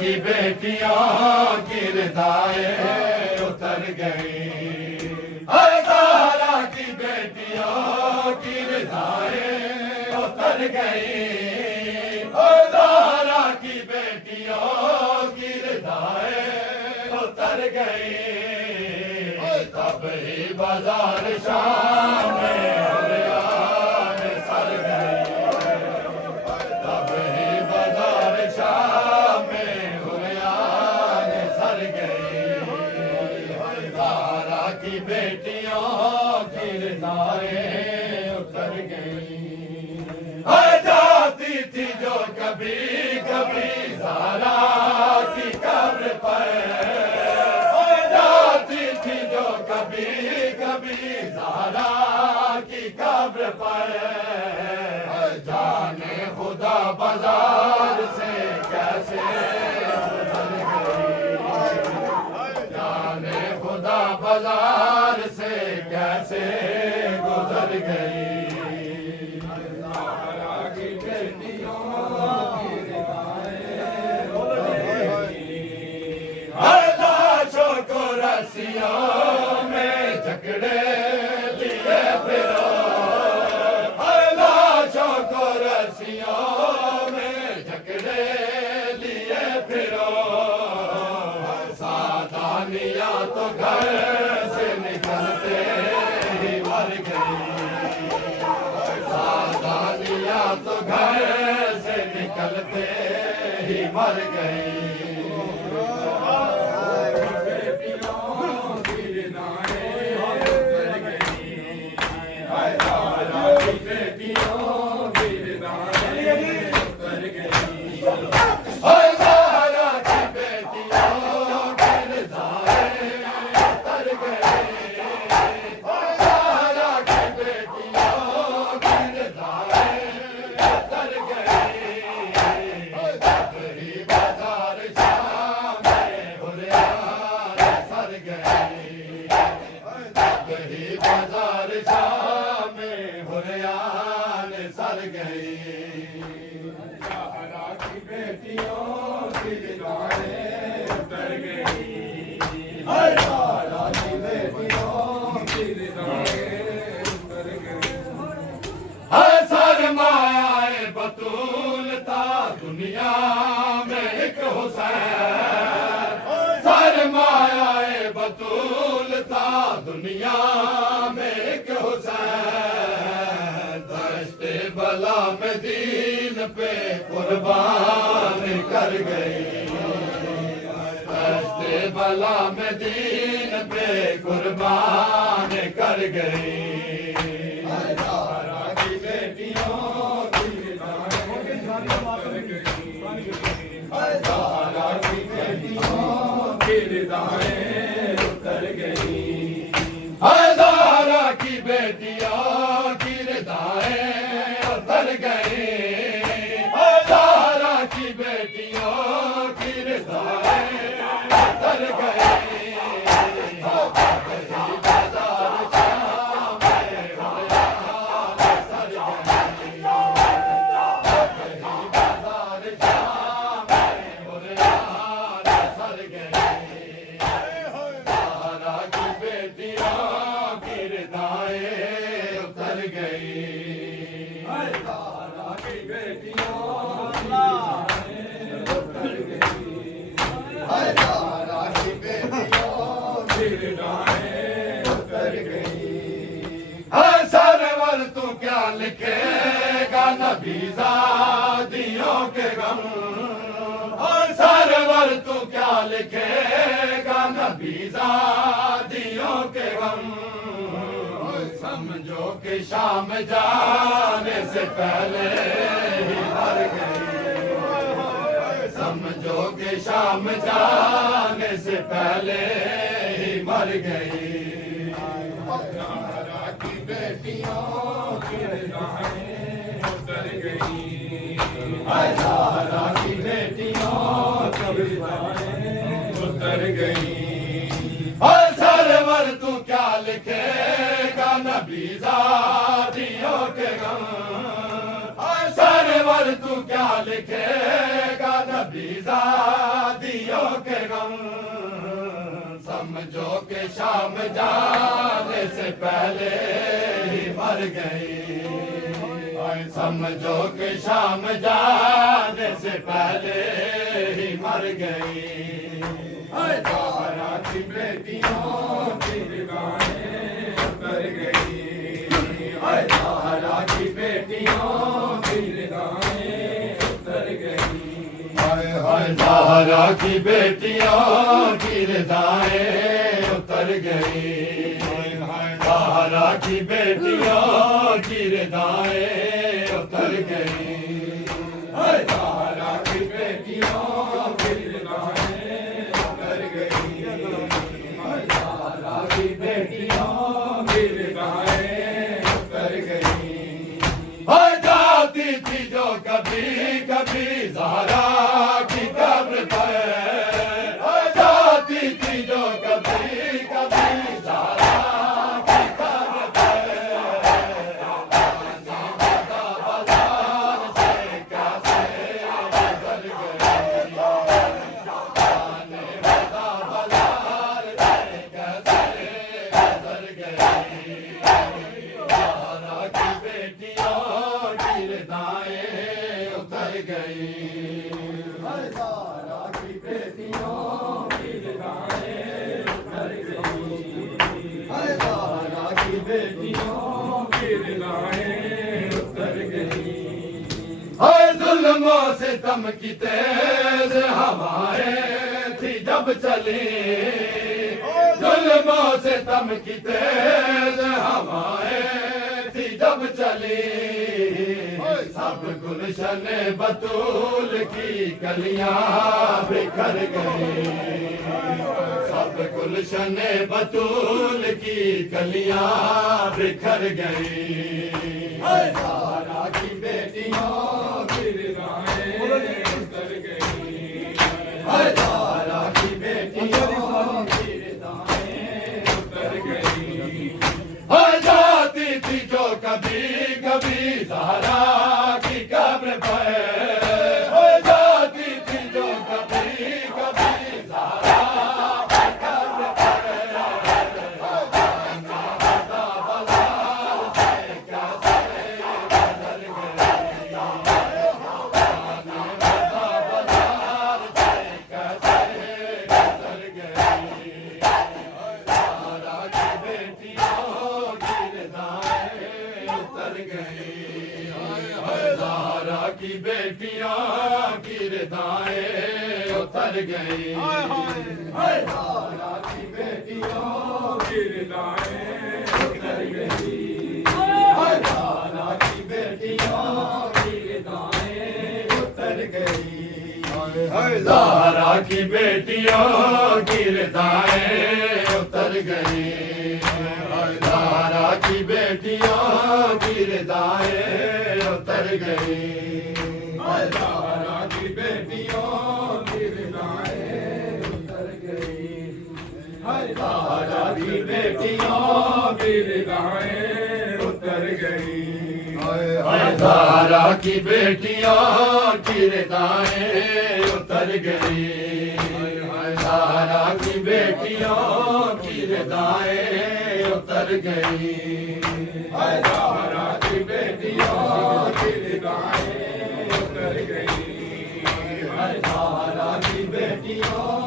की बेटियों की रिदाएं उतर गई, ज़हरा की बेटियों की रिदाएं उतर गई, ज़हरा की बेटियों की रिदाएं उतर गई। तब ही बाजार शाम में हुर्रियान सर गई, तब ही बाजार शाम में हुर्रियान सर गई। ज़हरा की बेटियों की रिदाएं उतर गई। जाती थी जो कभी कभी ज़हरा की कब्र पर, जाती थी जो कभी कभी ज़हरा की कब्र पर। जाने खुदा बाजार से कैसे गुजर गई, जाने खुदा बाजार से कैसे गुजर गई। ज़हरा की बेटियों की रिदाएं उतर गई। लाशों को रस्सियों में जकड़े लिए फिरो, लाशों को रस्सियों में जकड़े लिए फिरो। सावधानियां तो घर से निकलते ही मर गई, सावधानियां तो घर से निकलते ही मर गई। बाजार शाम में हुर्रियान सर गई। ज़हरा की बेटियों की रिदाएं उतर गई, ज़हरा की बेटियों की रिदाएं उतर गई। सरमाए बतूल था दुनिया में एक हुसैन, सरमाए बतूल था दुनिया में एक हुसैन। दश्ते बला में दीन पे कुर्बान कर गई, दश्ते बला में दीन पे कुर्बान कर गई। ज़हरा की बेटियों की रिदाएं उतर गई, ज़हरा की बेटियों की रिदाएं उतर गई। ज़हरा की बेटियों की रिदाएं उतर गई, ज़हरा की बेटियों की रिदाएं उतर गई। सरवर तू क्या लिखेगा नबीज़ादियों के गम, सरवर तू क्या लिखेगा नबीज़ादियों के गम। समझो कि शाम जाने से पहले ही मर गई, समझो कि शाम जाने से पहले ही मर गई। ज़हरा की बेटियों की रिदाएं उतर गई, ज़हरा की बेटियों की रिदाएं उतर गई। सरवर तू क्या लिखेगा नबीज़ादियों के गम, सरवर तू क्या लिखेगा नबीज़ादियों दम समझो कि शाम जाने से पहले ही मर गई समझो कि शाम जाने से पहले ही मर गई ज़हरा की बेटियों की निगाहें उतर गई ज़हरा की बेटियों की निगाहें उतर गई ज़हरा की बेटियों की निगाहें उतर गई ज़हरा की बेटियों की निगाहें उतर गई ज़हरा की बेटियों की निगाहें उतर गई ज़हरा की बेटियों की निगाहें उतर गई हो जाती थी जो कभी कभी ज़हरा की कब्र पर हो जाती थी जो कभी कभी ज़हरा जुल्मों से दम की तेज हवाएं थी जब चली जुल्मों से दम की तेज हवाएं थी जब चली सब गुलशन बतूल की कलियां बिखर गई सब गुलशन बतूल की कलियां बिखर गई ज़हरा की बेटियों की निगाहें उतर गई ज़हरा की बेटियों की निगाहें उतर गई हो जाती थी जो कभी कभी ज़हरा की कब्र पर हो जाती थी जो कभी कभी ज़हरा की कब्र पर ज़हरा की बेटियां की रिदाएं उतर गई ज़हरा की बेटियों की रिदाएं उतर गई ज़हरा की बेटियों की रिदाएं उतर गई ज़हरा की बेटियों की रिदाएं उतर गई ज़हरा की बेटियों की रिदाएं उतर गई ज़हरा की बेटियों की रिदाएं उतर गई ज़हरा की बेटियों की रिदाएं उतर गई ज़हरा की बेटियों की रिदाएं उतर गई ज़हरा की बेटियों की रिदाएं उतर गई ज़हरा की बेटियों की रिदाएं उतर गई ज़हरा की बेटियों